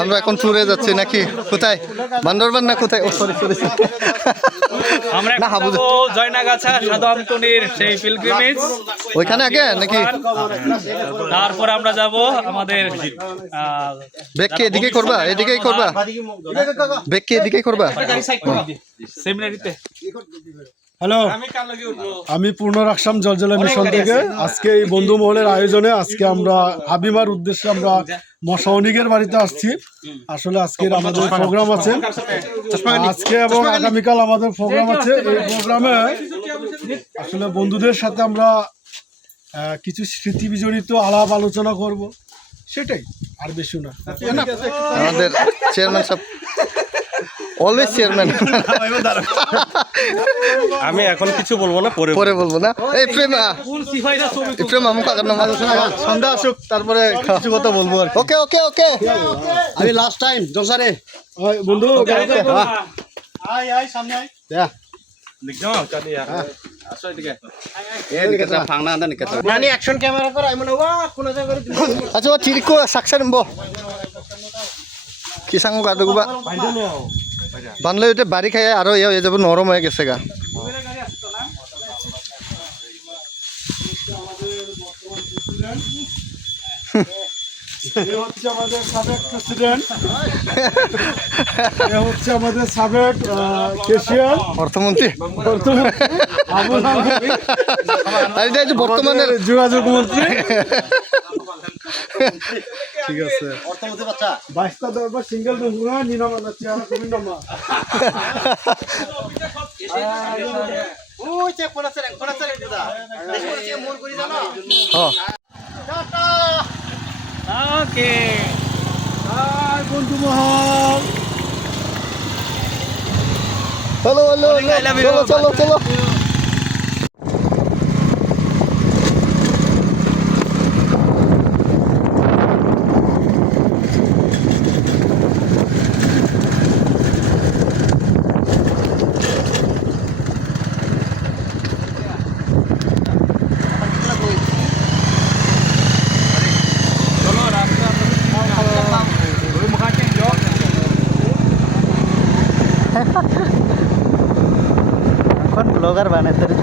আমরা এখন ট্যুরে যাচ্ছি নাকি? কোথায়? বান্দরবান না কোথায়? ও সরি সরি আমরা না, এখন জয়নাগাছা সাধু আন্তনির সেই পিলগ্রিমেজ ওইখানে আগে নাকি? তারপর আমরা যাব আমাদের আহ, এদিকেই করবা? এদিকেই করবা? এদিকেই করবা? সেমিনারিতে হ্যালো আমি পূর্ণ রাখসাম জলজলা মিশন থেকে। আজকে এই বন্ধু মহলের আয়োজনে আজকে আমরা হাবিমার উদ্দেশ্যে আমরা মশা অনিকের বাড়িতে আসছি। আসলে আজকের আমাদের প্রোগ্রাম আছে। আজকে এবং আগামীকাল আমাদের প্রোগ্রাম আছে। এই প্রোগ্রামে আসলে বন্ধুদের সাথে আমরা কিছু স্মৃতি বিজড়িত আলাপ আলোচনা করব। সেটাই, আর বেশি না। আমাদের চেয়ারম্যান সাহেব অলওয়েজ চেয়ারম্যান আমি এখন কিছু বলব না পরে পরে বলব। না। এই প্রেম। প্রেম আমুক আগার নাম সন্ধ্যা আসুক তারপরে কিছু কথা বলব আর ওকে ওকে ওকে আমি লাস্ট টাইম জলসারে হয়, বন্ধু আচ্ছা ও চিরিকো সাকসা নিব কি সাঙ্গ গা দেবো বানলে এটা বাড়ি খাই আরও ইয়ে হয়ে যাবে নরম হয়ে গেছে গা। হচ্ছে আমাদের সাবেক প্রেসিডেন্ট হচ্ছে আমাদের সাবেক কেশিয়ার। অর্থমন্ত্রী। আবুল হামিদ আর এটা হচ্ছে বর্তমানের যোগাযোগ মন্ত্রী। ঠিক আছে। বাইশটা দরবার সিঙ্গেল দুপুরা নিনামা যাচ্ছে আর তুমি নামা হ্যাঁ ওকে। হাই বন্ধু মহল। চলো চলো চলো। চলো চলো ¿Cuál blogger van a tener?